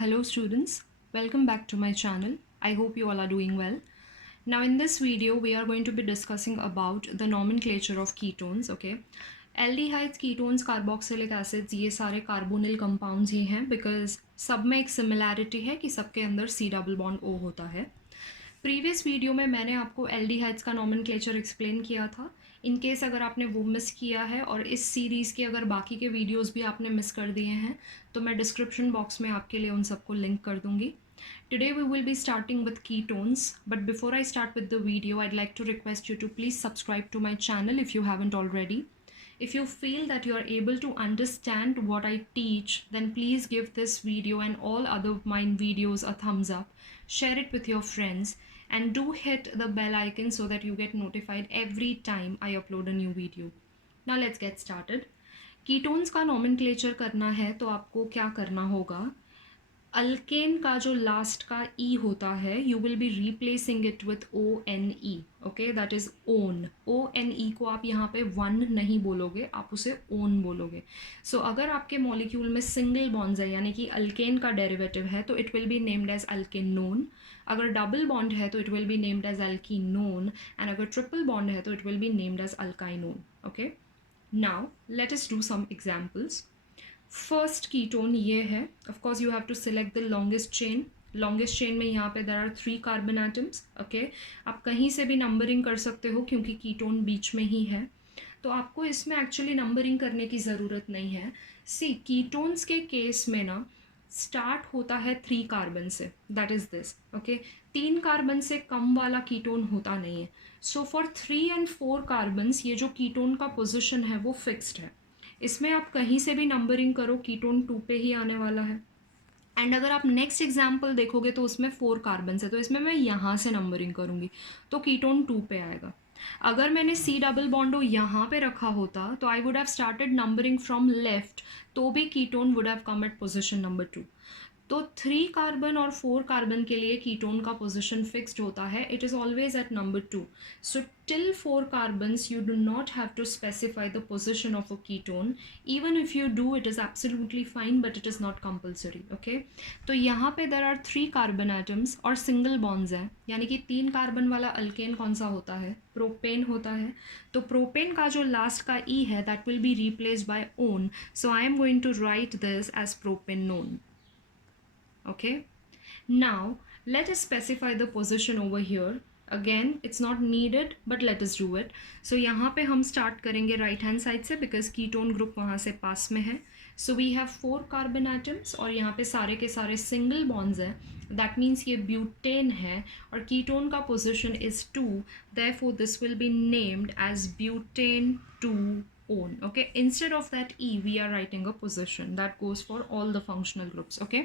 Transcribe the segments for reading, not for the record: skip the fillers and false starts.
Hello students, welcome back to my channel. I hope you all are doing well. Now in this video we are going to be discussing about the nomenclature of ketones, okay? Aldehydes, ketones, carboxylic acids ये सारे carbonyl compounds ही हैं because सब में एक सिमिलैरिटी है कि सबके अंदर C डबल बॉन्ड O होता है. प्रीवियस वीडियो में मैंने आपको एल्डिहाइड्स का नॉमेनक्लेचर एक्सप्लेन किया था. इन केस अगर आपने वो मिस किया है और इस सीरीज़ के अगर बाकी के वीडियोस भी आपने मिस कर दिए हैं तो मैं डिस्क्रिप्शन बॉक्स में आपके लिए उन सबको लिंक कर दूंगी. Today we will be starting with ketones, but before I start with the video, I'd like to request you to please subscribe to my channel if you haven't already. If you feel that you are able to understand what I teach, then please give this video and all other mine videos a thumbs up. Share it with your friends and do hit the bell icon so that you get notified every time I upload a new video. Now let's get started. Ketones का नॉमेनक्लेचर करना है तो आपको क्या करना होगा. अल्केन का जो लास्ट का ई होता है you will be replacing it with O N E. Okay, that is one. O N E को आप यहाँ पे वन नहीं बोलोगे, आप उसे ओन बोलोगे. सो अगर आपके मॉलिक्यूल में सिंगल बॉन्ड्स है यानी कि अल्केन का डेरिवेटिव है तो it will be named as alkanone. अगर डबल बॉन्ड है तो it will be named as alkenone and अगर ट्रिपल बॉन्ड है तो it will be named as alkynone. Okay, now let us do some examples. First ketone ये है. Of course you have to select the longest chain. Longest chain में यहाँ पे there are 3 carbon atoms. Okay, आप कहीं से भी नंबरिंग कर सकते हो क्योंकि कीटोन बीच में ही है, तो आपको इसमें एक्चुअली नंबरिंग करने की ज़रूरत नहीं है. सी, कीटोन्स के केस में ना स्टार्ट होता है 3 कार्बन से, दैट इज़ दिस. ओके, 3 कार्बन से कम वाला कीटोन होता नहीं है. सो फॉर 3 and 4 कार्बन्स ये जो कीटोन का पोजिशन है वो फिक्स्ड है. इसमें आप कहीं से भी नंबरिंग करो, कीटोन 2 पे ही आने वाला है. एंड अगर आप नेक्स्ट एग्जाम्पल देखोगे तो उसमें 4 कार्बन है, तो इसमें मैं यहाँ से नंबरिंग करूँगी तो कीटोन 2 पे आएगा. अगर मैंने सी डबल बॉन्डो यहाँ पे रखा होता तो I would have started numbering from left, तो भी ketone would have come at position number 2. तो 3 कार्बन और 4 कार्बन के लिए कीटोन का पोजीशन फिक्स्ड होता है. It is always at number 2. So till 4 carbons you do not have to specify the position of a ketone. Even if you do it is absolutely fine but it is not compulsory. Okay, तो यहाँ पे there are 3 carbon atoms और single bonds हैं, यानी कि 3 कार्बन वाला अल्केन कौन सा होता है, प्रोपेन होता है. तो प्रोपेन का जो लास्ट का ई है that will be replaced by one. So I am going to write this as propanone. Okay, now let us specify the position over here. Again, it's not needed but let us do it. So यहाँ पे हम start करेंगे right hand side से because ketone group वहाँ से पास में है. So we have 4 carbon atoms और यहाँ पे सारे के सारे single bonds हैं. That means ये butane है और ketone का position is 2. Therefore this will be named as butane 2-one. Okay, instead of that E we are writing a position. That goes for all the functional groups. Okay,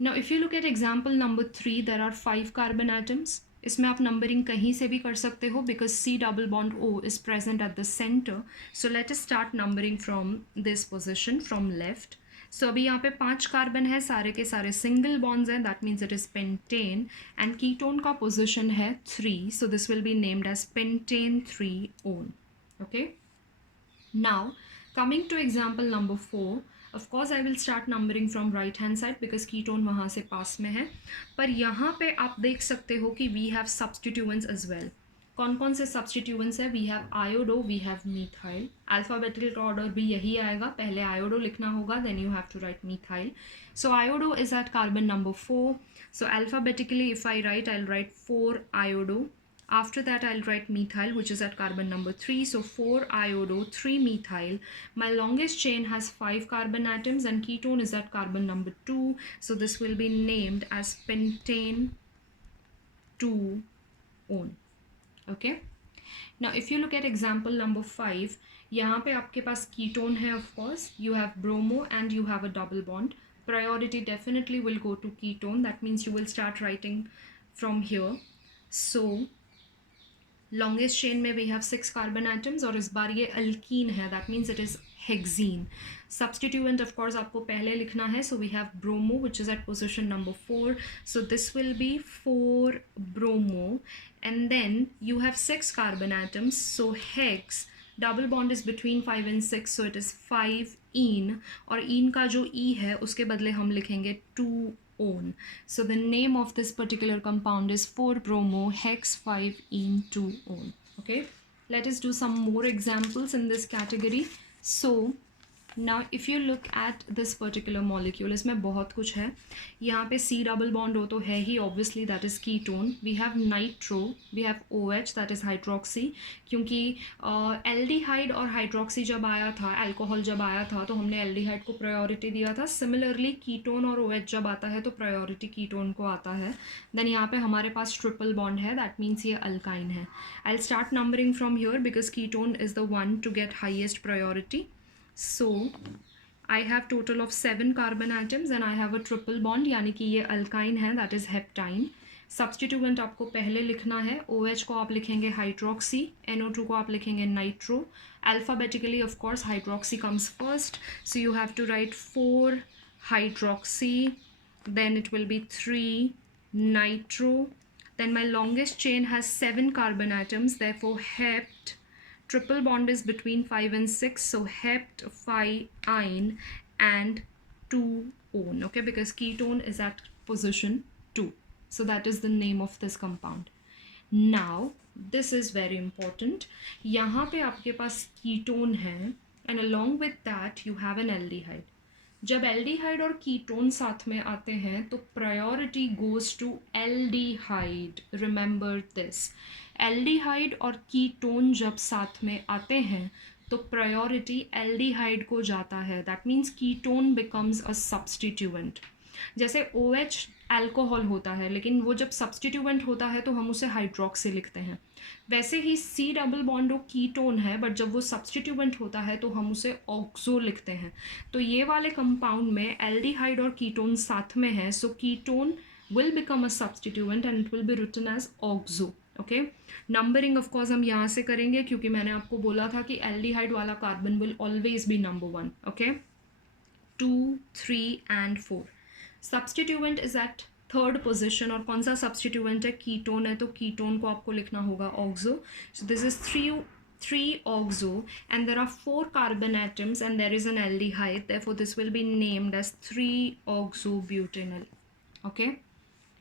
now if you look at example number 3, there are 5 carbon atoms. इसमें आप नंबरिंग कहीं से भी कर सकते हो because C double bond O is present at the center. So let us start numbering from this position from left. So अभी यहाँ पे 5 कार्बन है, सारे के सारे सिंगल बॉन्ड्स हैं, that means it is pentane and ketone का position है 3. So this will be named as pentane 3-one. Okay, now coming to example number 4. Of course I will start numbering from right hand side because ketone वहाँ से पास में है. पर यहाँ पे आप देख सकते हो कि we have substituents as well. कौन कौन से substituents है? We have iodo, we have methyl. Alphabetical order भी यही आएगा, पहले iodo लिखना होगा, then you have to write methyl. So iodo is at carbon number 4. So alphabetically if I write, I'll write 4 iodo. After that I'll write methyl, which is at carbon number 3. So 4 iodo, 3 methyl. My longest chain has 5 carbon atoms and ketone is at carbon number 2. So this will be named as pentane 2-one. Okay, now if you look at example number 5, यहाँ पे आपके पास ketone है. Of course you have bromo and you have a double bond. Priority definitely will go to ketone. That means you will start writing from here. So longest chain में we have 6 carbon atoms और इस बार ये alkene है, that means it is hexene. Substituent of course आपको पहले लिखना है. So we have bromo which is at position number 4. So this will be 4 bromo and then you have 6 carbon atoms. So hex double bond is between 5 and 6, so it is 5 ईन, और ईन का जो ई है उसके बदले हम लिखेंगे 2-on. So the name of this particular compound is 4-bromo hex 5-ene 2-on. Okay, let us do some more examples in this category. So now if you look at this particular molecule, इसमें बहुत कुछ है. यहाँ पे C double bond हो तो है ही, obviously that is ketone. We have nitro, we have OH, that is hydroxy. क्योंकि एल्डिहाइड और हाइड्रोक्सी जब आया था, अल्कोहल जब आया था, तो हमने एल्डिहाइड को प्रायोरिटी दिया था. सिमिलरली कीटोन और OH जब आता है तो प्रायोरिटी कीटोन को आता है. देन यहाँ पे हमारे पास ट्रिपल बॉन्ड है, दैट मीन्स ये अल्काइन है. I will start numbering from here because ketone is the one to get highest priority. So I have total of 7 carbon atoms and I have a triple bond, यानी कि ये alkyne है, that is heptine. Substituent आपको पहले लिखना है. OH को आप लिखेंगे हाइड्रोक्सी, NO2 को आप लिखेंगे nitro. Alphabetically of course hydroxy comes first, so you have to write 4 hydroxy, then it will be 3 nitro. Then my longest chain has 7 carbon atoms, therefore hept, triple bond is between 5 and 6, so hept 5-ine and 2-on. Okay, because ketone is at position 2, so that is the name of this compound. Now this is very important. यहाँ पे आपके पास ketone है and along with that you have an aldehyde. जब aldehyde और ketone साथ में आते हैं तो priority goes to aldehyde. Remember this, aldehyde और कीटोन जब साथ में आते हैं तो प्रायोरिटी एल्डिहाइड को जाता है. That means ketone becomes a substituent. जैसे OH अल्कोहल होता है, लेकिन वो जब सब्सटीट्यूएंट होता है तो हम उसे हाइड्रोक्सी लिखते हैं. वैसे ही C डबल बॉन्ड कीटोन है, बट जब वो सब्सटीट्यूएंट होता है तो हम उसे ऑक्सो लिखते हैं. तो ये वाले कंपाउंड में एल्डिहाइड और कीटोन साथ में है, सो ketone will become a substituent and it will be written as oxo. Okay, numbering of course हम यहाँ से करेंगे क्योंकि मैंने आपको बोला था कि एल्डिहाइड वाला carbon will always be number 1. Okay, 2, 3 and 4. Substituent is at third position, और कौन सा सब्सटीट्यूएंट है? कीटोन है, तो कीटोन को आपको लिखना होगा oxo. So this is 3 oxo and there are 4 carbon atoms and there is an aldehyde, therefore this will be named as 3-oxobutanol. Okay,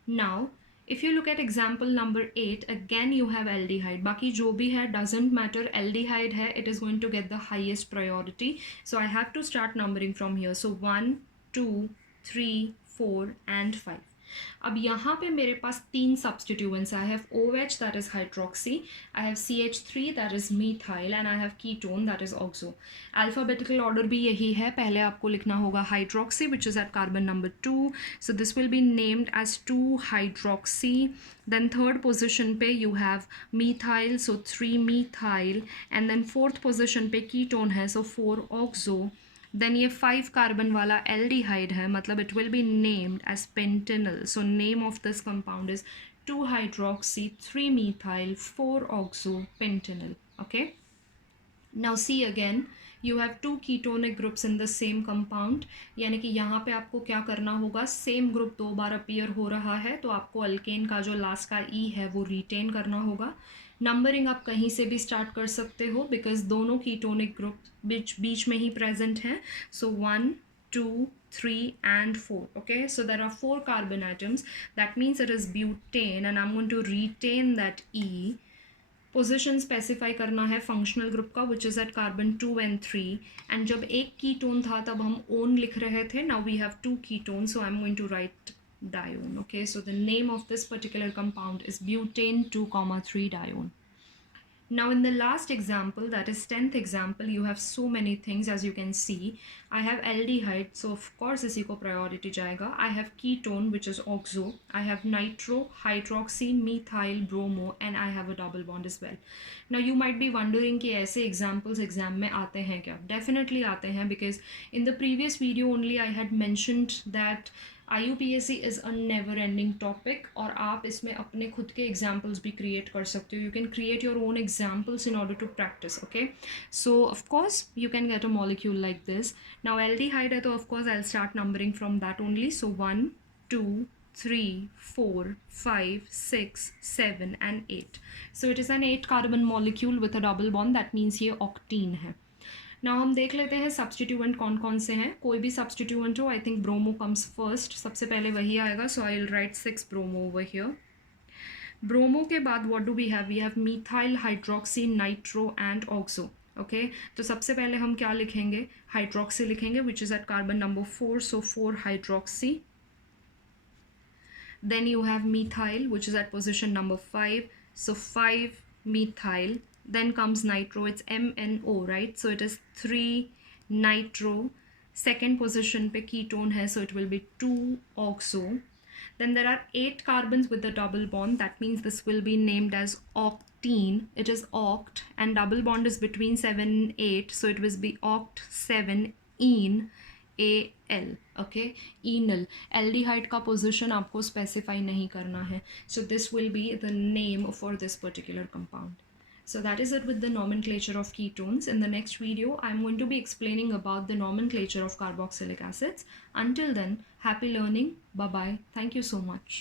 now if you look at example number 8, again you have aldehyde. बाकी जो भी है doesn't matter, aldehyde है, it is going to get the highest priority. So I have to start numbering from here. So 1, 2, 3, 4 and 5. अब यहाँ पे मेरे पास 3 substituents. I have OH that is hydroxy, I have CH3 that is methyl and I have ketone that is oxo. Alphabetical order भी यही है. पहले आपको लिखना होगा hydroxy which is at carbon number 2, so this will be named as 2 hydroxy. Then third position पे you have methyl, so 3 methyl, and then fourth position पे ketone है, सो 4 ऑक्सो. देन ये 5 कार्बन वाला एल्डिहाइड है, मतलब it will be named as pentanal. So name of this compound is 2 hydroxy 3 methyl 4 oxo pentanal. Okay, now see again you have 2 ketonic groups in the same compound, यानी कि यहाँ पे आपको क्या करना होगा, सेम ग्रुप 2 बार अपीयर हो रहा है तो आपको अल्केन का जो लास्ट का ई है वो रिटेन करना होगा. नंबरिंग आप कहीं से भी स्टार्ट कर सकते हो बिकॉज दोनों कीटोनिक ग्रुप बीच में ही प्रेजेंट हैं. सो 1, 2, 3 and 4. Okay, so there are 4 carbon atoms, that means it is butane and I'm going to retain that E. Position specify करना है फंक्शनल ग्रुप का which is at carbon 2 and 3. And जब एक कीटोन था तब हम ओन लिख रहे थे. Now we have 2 ketone, so I am going to write dione. Okay, so the name of this particular compound is butane 2,3 dione. Now in the last example, that is 10th example, you have so many things. As you can see, I have aldehyde, so of course इसी को priority जाएगा. I have ketone which is oxo, I have nitro, hydroxy, methyl, bromo and I have a double bond as well. Now you might be wondering कि ऐसे examples exam में आते हैं क्या? Definitely आते हैं, because in the previous video only I had mentioned that IUPAC is a never ending topic और आप इसमें अपने खुद के examples भी create कर सकते हो. You can create your own examples in order to practice. Okay, so of course you can get a molecule like this. Now aldehyde है तो of course I'll start numbering from that only. So 1, 2, 3, 4, 5, 6, 7 and 8. So it is an 8 carbon molecule with a double bond. That means ये octene है. नाउ हम देख लेते हैं सब्सटीट्यूएंट कौन कौन से हैं. कोई भी सब्सटीट्यूएंट हो, I think bromo comes first, सबसे पहले वही आएगा. So I will write 6 bromo over here. Bromo के बाद what do we have methyl hydroxy nitro and oxo. Okay, तो सबसे पहले हम क्या लिखेंगे, हाइड्रोक्सी लिखेंगे which is at carbon number 4, so 4 hydroxy. Then you have methyl, which is at position number 5. So 5 methyl. Then comes nitro, it's MNO, right? So it is 3 nitro. Second position pe ketone hai, so it will be 2 oxo. Then there are 8 carbons with the double bond. That means this will be named as octene. It is oct, and double bond is between 7 and 8, so it will be oct 7-ene. AL. Okay, enal. Aldehyde का पोजिशन आपको स्पेसिफाई नहीं करना है. सो this will be the name for this particular compound. So that is it with the nomenclature of ketones. In the next video, I'm going to be explaining about the nomenclature of carboxylic acids. Until then, happy learning. Bye-bye. Thank you so much.